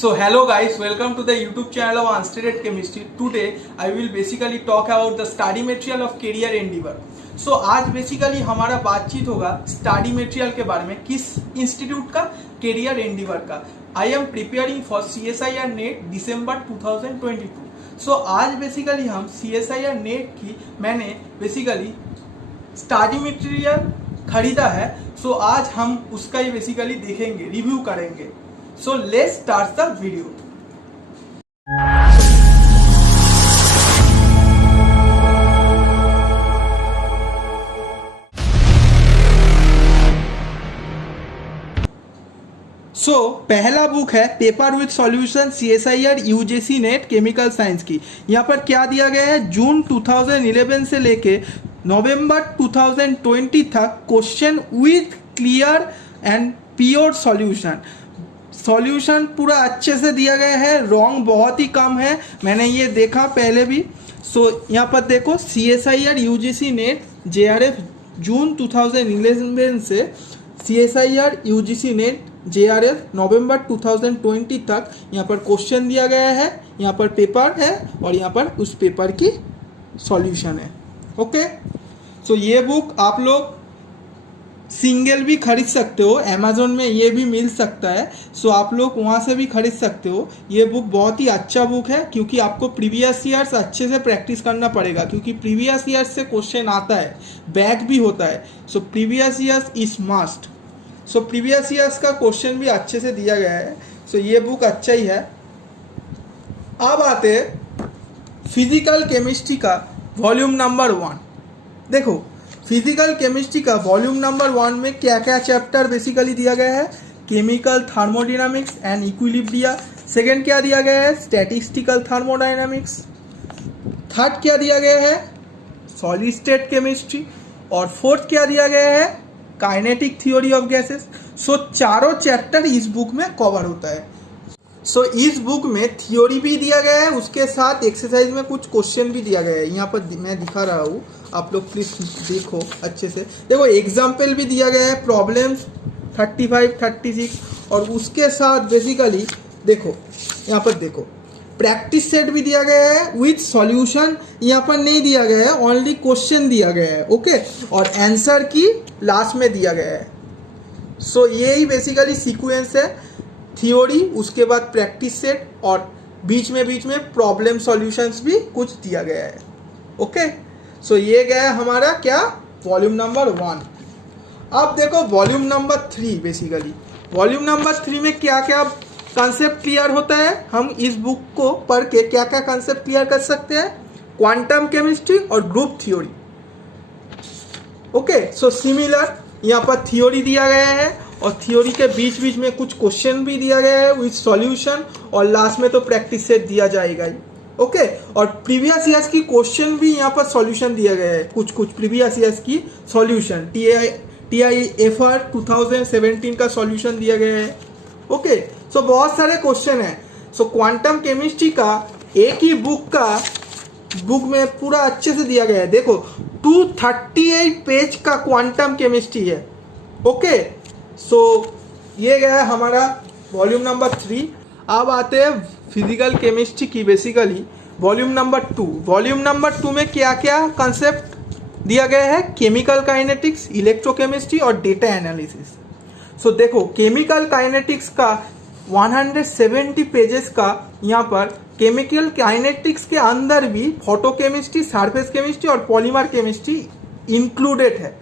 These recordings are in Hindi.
So hello guys, welcome to the YouTube channel of Unstated Chemistry. Today I will basically talk about the study material of career endeavor. So आज बेसिकली हमारा बातचीत होगा स्टडी मटेरियल के बारे में, किस इंस्टीट्यूट का, कैरियर एंडीवर का। I am preparing for CSIR NET December 2022। So आज बेसिकली हम CSIR नेट की मैंने बेसिकली स्टडी मटेरियल खरीदा है। सो आज हम उसका ही बेसिकली देखेंगे, रिव्यू करेंगे। So let's start the video. पहला बुक है paper with solution CSIR UGC net chemical science की। यहाँ पर क्या दिया गया है, जून 2011 से लेके नवंबर 2020 तक question with clear and pure solution पूरा अच्छे से दिया गया है। रॉन्ग बहुत ही कम है, मैंने ये देखा पहले भी। यहाँ पर देखो CSIR UGC नेट JRF जून 2011 से CSIR UGC नेट JRF नवंबर 2020 तक यहाँ पर क्वेश्चन दिया गया है, यहाँ पर पेपर है और यहाँ पर उस पेपर की सॉल्यूशन है। ओके, ये बुक आप लोग सिंगल भी खरीद सकते हो, अमेजोन में ये भी मिल सकता है। आप लोग वहाँ से भी खरीद सकते हो। ये बुक बहुत ही अच्छा बुक है क्योंकि आपको प्रीवियस ईयर्स अच्छे से प्रैक्टिस करना पड़ेगा, क्योंकि प्रीवियस ईयर्स से क्वेश्चन आता है, बैक भी होता है। Previous years is must. Previous years का क्वेश्चन भी अच्छे से दिया गया है। ये बुक अच्छा ही है। अब आते फिजिकल केमिस्ट्री का वॉल्यूम नंबर 1। देखो फिजिकल केमिस्ट्री का वॉल्यूम नंबर 1 में क्या क्या चैप्टर बेसिकली दिया गया है, chemical thermodynamics and equilibria. Second क्या दिया गया है, स्टैटिस्टिकल थर्मोडायनामिक्स। थर्ड क्या दिया गया है, सॉलिड स्टेट केमिस्ट्री। और फोर्थ क्या दिया गया है, काइनेटिक थ्योरी ऑफ गैसेस। चारों चैप्टर इस बुक में कवर होता है। इस बुक में थ्योरी भी दिया गया है, उसके साथ एक्सरसाइज में कुछ क्वेश्चन भी दिया गया है। यहाँ पर मैं दिखा रहा हूँ, आप लोग प्लीज देखो अच्छे से। देखो एग्जाम्पल भी दिया गया है, प्रॉब्लम्स 35, 36। और उसके साथ बेसिकली देखो यहाँ पर देखो प्रैक्टिस सेट भी दिया गया है विथ सॉल्यूशन। यहाँ पर नहीं दिया गया है, ओनली क्वेश्चन दिया गया है। ओके, और आंसर की लास्ट में दिया गया है। यही बेसिकली सीक्वेंस है, थ्योरी, उसके बाद प्रैक्टिस सेट और बीच में प्रॉब्लम सॉल्यूशंस भी कुछ दिया गया है। ओके, ये गया हमारा क्या, वॉल्यूम नंबर 1। अब देखो volume number 3। Basically volume number 3 में क्या क्या कंसेप्ट क्लियर होता है, हम इस बुक को पढ़ के क्या क्या कंसेप्ट क्लियर कर सकते हैं, क्वांटम केमिस्ट्री और ग्रुप थ्योरी। ओके, सिमिलर यहाँ पर थ्योरी दिया गया है और थ्योरी के बीच में कुछ क्वेश्चन भी दिया गया है विथ सॉल्यूशन, और लास्ट में तो प्रैक्टिस सेट दिया जाएगा ही। ओके, और प्रीवियस ईयर्स की क्वेश्चन भी यहाँ पर सॉल्यूशन दिया गया है, कुछ प्रीवियस ईयर्स की सॉल्यूशन। TIFR 2017 का सॉल्यूशन दिया गया है। ओके, बहुत सारे क्वेश्चन है। क्वांटम केमिस्ट्री का एक ही बुक में पूरा अच्छे से दिया गया है। देखो 238 पेज का क्वांटम केमिस्ट्री है। ओके, ये गया हमारा वॉल्यूम नंबर 3। अब आते हैं फिजिकल केमिस्ट्री की basically volume number 2। Volume number 2 में क्या क्या कंसेप्ट दिया गया है, केमिकल काइनेटिक्स, इलेक्ट्रोकेमिस्ट्री और डेटा एनालिसिस। देखो केमिकल काइनेटिक्स का 170 पेजेस का यहाँ पर केमिकल काइनेटिक्स के अंदर भी फोटोकेमिस्ट्री, सरफेस केमिस्ट्री और पॉलीमर केमिस्ट्री इंक्लूडेड है।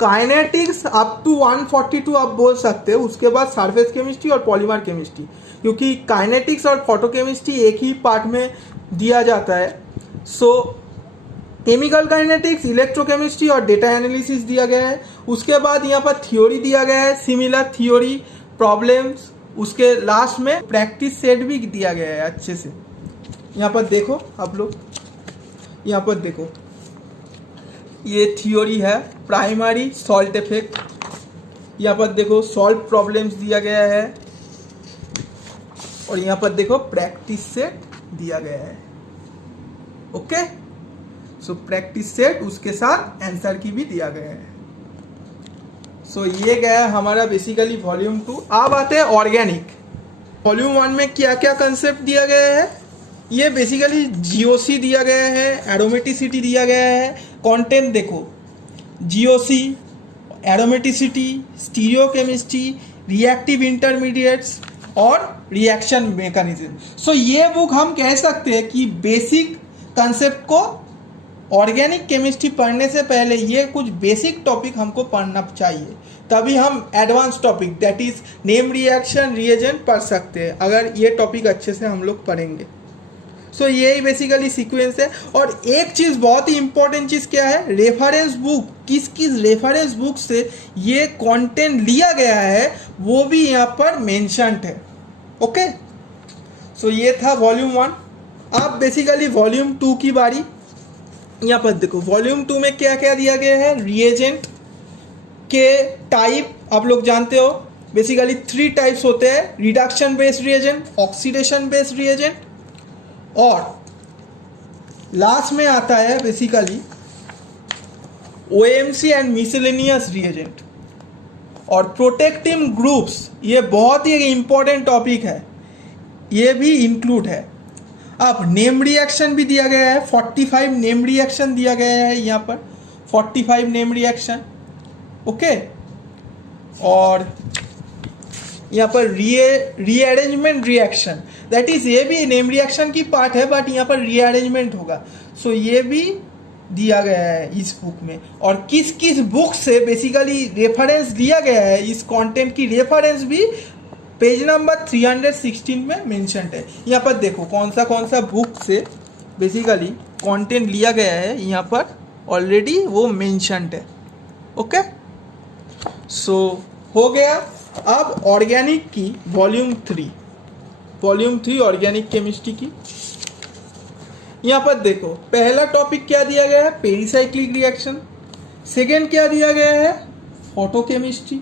काइनेटिक्स अप टू 142 आप बोल सकते हो, उसके बाद सरफेस केमिस्ट्री और पॉलीमर केमिस्ट्री, क्योंकि काइनेटिक्स और फोटोकेमिस्ट्री एक ही पार्ट में दिया जाता है। केमिकल काइनेटिक्स, इलेक्ट्रोकेमिस्ट्री और डेटा एनालिसिस दिया गया है। उसके बाद यहाँ पर थ्योरी दिया गया है, सिमिलर थ्योरी, प्रॉब्लम्स, उसके लास्ट में प्रैक्टिस सेट भी दिया गया है अच्छे से। यहाँ पर देखो आप लोग, यहाँ पर देखो ये थ्योरी है, प्राइमरी सॉल्ट इफेक्ट। यहाँ पर देखो सॉल्व प्रॉब्लम्स दिया गया है और यहाँ पर देखो प्रैक्टिस सेट दिया गया है। ओके, प्रैक्टिस सेट उसके साथ आंसर की भी दिया गया है। ये गया हमारा बेसिकली वॉल्यूम 2। अब आते हैं ऑर्गेनिक। वॉल्यूम 1 में क्या क्या कंसेप्ट दिया गया है, ये बेसिकली जीओसी दिया गया है, एरोमेटिसिटी दिया गया है। कंटेंट देखो, GOC, aromaticity, stereochemistry, reactive intermediates और रिएक्शन मैकेनिज्म। सो ये बुक हम कह सकते हैं कि बेसिक कंसेप्ट को ऑर्गेनिक केमिस्ट्री पढ़ने से पहले ये कुछ बेसिक टॉपिक हमको पढ़ना चाहिए, तभी हम advance topic that is name reaction reagent पढ़ सकते हैं, अगर ये टॉपिक अच्छे से हम लोग पढ़ेंगे। सो यही बेसिकली सीक्वेंस है। और एक चीज़ बहुत ही इंपॉर्टेंट चीज़ क्या है, रेफरेंस बुक, किस किस रेफरेंस बुक से ये कंटेंट लिया गया है वो भी यहाँ पर मेंशन्ड है। ओके, सो ये था वॉल्यूम 1। अब बेसिकली वॉल्यूम 2 की बारी। यहाँ पर देखो वॉल्यूम 2 में क्या क्या दिया गया है, रिएजेंट के टाइप आप लोग जानते हो, बेसिकली 3 टाइप्स होते हैं, reduction based reagent, oxidation based reagent, और लास्ट में आता है basically OMC and miscellaneous reagent. और प्रोटेक्टिव ग्रुप्स, ये बहुत ही इंपॉर्टेंट टॉपिक है, ये भी इंक्लूड है। अब नेम रिएक्शन भी दिया गया है, 45 नेम रिएक्शन दिया गया है यहाँ पर, 45 नेम रिएक्शन। ओके, और यहाँ पर रीअरेंजमेंट रिएक्शन, दैट इज ये भी नेम रिएक्शन की पार्ट है बट यहाँ पर रीअरेंजमेंट होगा। सो ये भी दिया गया है इस बुक में। और किस किस बुक से बेसिकली रेफरेंस लिया गया है, इस कंटेंट की रेफरेंस भी पेज नंबर 316 में मेंशन्ड है। यहाँ पर देखो कौन सा बुक से बेसिकली कंटेंट लिया गया है, यहाँ पर ऑलरेडी वो मेंशन्ड है। ओके, सो हो गया। अब ऑर्गेनिक की वॉल्यूम 3 ऑर्गेनिक केमिस्ट्री की। यहाँ पर देखो पहला टॉपिक क्या दिया गया है, पेरिसाइक्लिक रिएक्शन। सेकेंड क्या दिया गया है, फोटोकेमिस्ट्री।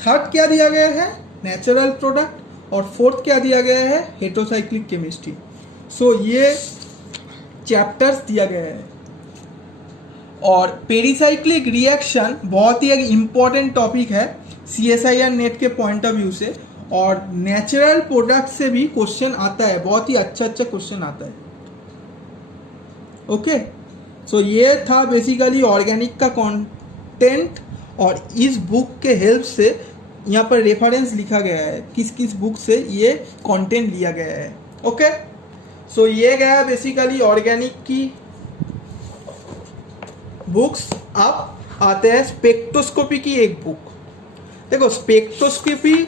थर्ड क्या दिया गया है, नेचुरल प्रोडक्ट। और फोर्थ क्या दिया गया है, हेटेरोसाइक्लिक केमिस्ट्री। सो ये चैप्टर्स दिया गया है। और पेरिसाइक्लिक रिएक्शन बहुत ही एक इम्पॉर्टेंट टॉपिक है CSIR नेट के पॉइंट ऑफ व्यू से, और नेचुरल प्रोडक्ट से भी क्वेश्चन आता है, बहुत ही अच्छा क्वेश्चन आता है। ओके, सो ये था बेसिकली ऑर्गेनिक का कंटेंट। और इस बुक के हेल्प से यहाँ पर रेफरेंस लिखा गया है, किस किस बुक से ये कंटेंट लिया गया है। ओके, सो ये गया बेसिकली ऑर्गेनिक की बुक्स। अब आते हैं स्पेक्ट्रोस्कोपी की एक बुक। देखो स्पेक्ट्रोस्कोपी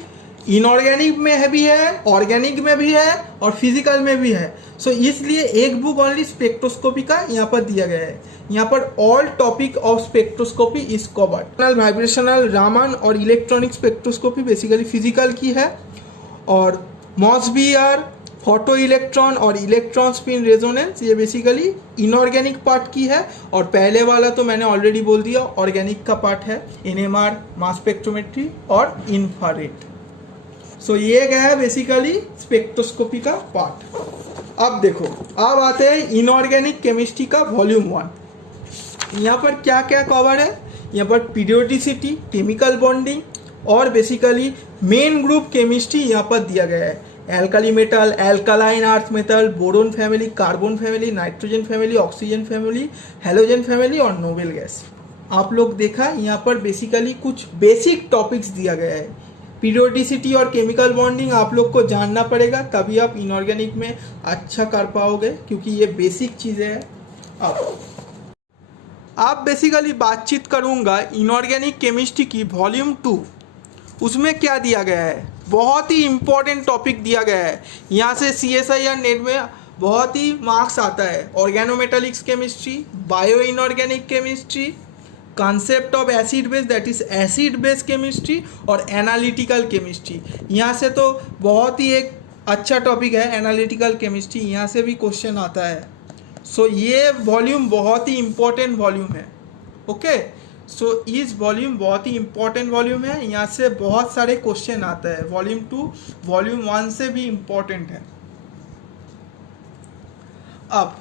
इनऑर्गेनिक में भी है, ऑर्गेनिक में भी है और फिजिकल में भी है। सो इसलिए एक बुक ओनली स्पेक्ट्रोस्कोपी का यहाँ पर दिया गया है। यहाँ पर all topic of spectroscopy is covered. Vibrational, Raman और इलेक्ट्रॉनिक स्पेक्ट्रोस्कोपी बेसिकली फिजिकल की है, और मॉसबियर, फोटो इलेक्ट्रॉन और इलेक्ट्रॉन स्पिन रेजोनेंस ये बेसिकली इनऑर्गेनिक पार्ट की है। और पहले वाला तो मैंने ऑलरेडी बोल दिया, ऑर्गेनिक का पार्ट है, NMR, मास स्पेक्ट्रोमेट्री और इंफ्रारेड। सो ये गया है बेसिकली स्पेक्ट्रोस्कोपी का पार्ट। अब देखो, अब आते हैं इनऑर्गेनिक केमिस्ट्री का वॉल्यूम 1। यहाँ पर क्या क्या कवर है, यहाँ पर पीरियोडिसिटी, केमिकल बॉन्डिंग और बेसिकली मेन ग्रुप केमिस्ट्री यहाँ पर दिया गया है। Alkali metal, alkaline earth metal, boron family, carbon family, nitrogen family, oxygen family, halogen family और नोबेल गैस। आप लोग देखा यहाँ पर बेसिकली कुछ बेसिक टॉपिक्स दिया गया है। पीरियोडिसिटी और केमिकल बॉन्डिंग आप लोग को जानना पड़ेगा, तभी आप इनऑर्गेनिक में अच्छा कर पाओगे, क्योंकि ये बेसिक चीज़ें हैं। अब बेसिकली बातचीत करूँगा इनऑर्गेनिक केमिस्ट्री की वॉल्यूम 2, उसमें क्या दिया गया है। बहुत ही इंपॉर्टेंट टॉपिक दिया गया है, यहाँ से CSIR नेट में बहुत ही मार्क्स आता है। Organometallics chemistry, bio inorganic chemistry, concept of acid base that is acid base chemistry और एनालिटिकल केमिस्ट्री। यहाँ से तो बहुत ही एक अच्छा टॉपिक है एनालिटिकल केमिस्ट्री, यहाँ से भी क्वेश्चन आता है। सो ये वॉल्यूम बहुत ही इंपॉर्टेंट वॉल्यूम है। ओके, सो इस वॉल्यूम बहुत ही इंपॉर्टेंट वॉल्यूम है, यहाँ से बहुत सारे क्वेश्चन आता है। वॉल्यूम 2 वॉल्यूम 1 से भी इंपॉर्टेंट है। अब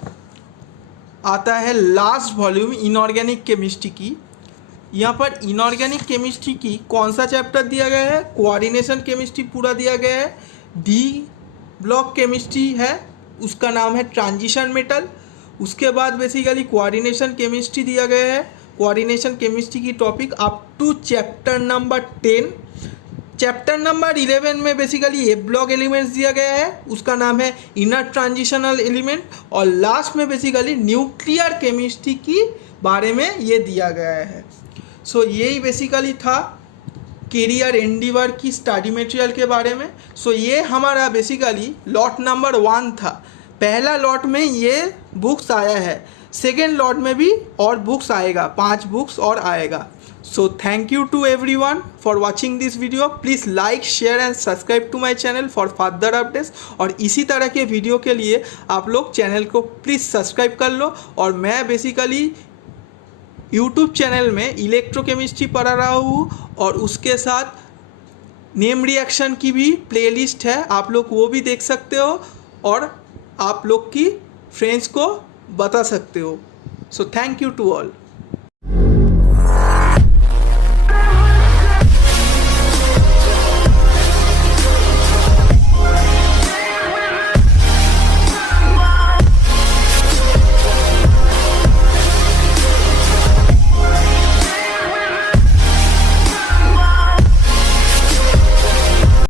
आता है लास्ट वॉल्यूम इनऑर्गेनिक केमिस्ट्री की। यहाँ पर इनऑर्गेनिक केमिस्ट्री की कौन सा चैप्टर दिया गया है, कोऑर्डिनेशन केमिस्ट्री पूरा दिया गया है, डी ब्लॉक केमिस्ट्री है, उसका नाम है ट्रांजिशन मेटल। उसके बाद बेसिकली कोऑर्डिनेशन केमिस्ट्री दिया गया है। कोऑर्डिनेशन केमिस्ट्री की topic up to chapter number 10। Chapter number 11 में बेसिकली ए ब्लॉक एलिमेंट्स दिया गया है, उसका नाम है इनर ट्रांजिशनल एलिमेंट। और लास्ट में बेसिकली न्यूक्लियर केमिस्ट्री की बारे में ये दिया गया है। सो यही बेसिकली था कैरियर एंडीवर की स्टडी मटेरियल के बारे में। सो ये हमारा बेसिकली लॉट नंबर 1 था। पहला लॉट में ये बुक्स आया है, सेकेंड लॉट में भी और बुक्स आएगा, 5 बुक्स और आएगा। So thank you to everyone for watching this video. Please like share and subscribe to my channel for further updates. और इसी तरह के वीडियो के लिए आप लोग चैनल को प्लीज़ सब्सक्राइब कर लो। और मैं बेसिकली यूट्यूब चैनल में इलेक्ट्रोकेमिस्ट्री पढ़ा रहा हूँ और उसके साथ नेम रिएक्शन की भी प्लेलिस्ट है, आप लोग वो भी देख सकते हो और आप लोग की फ्रेंड्स को बता सकते हो। So thank you to all.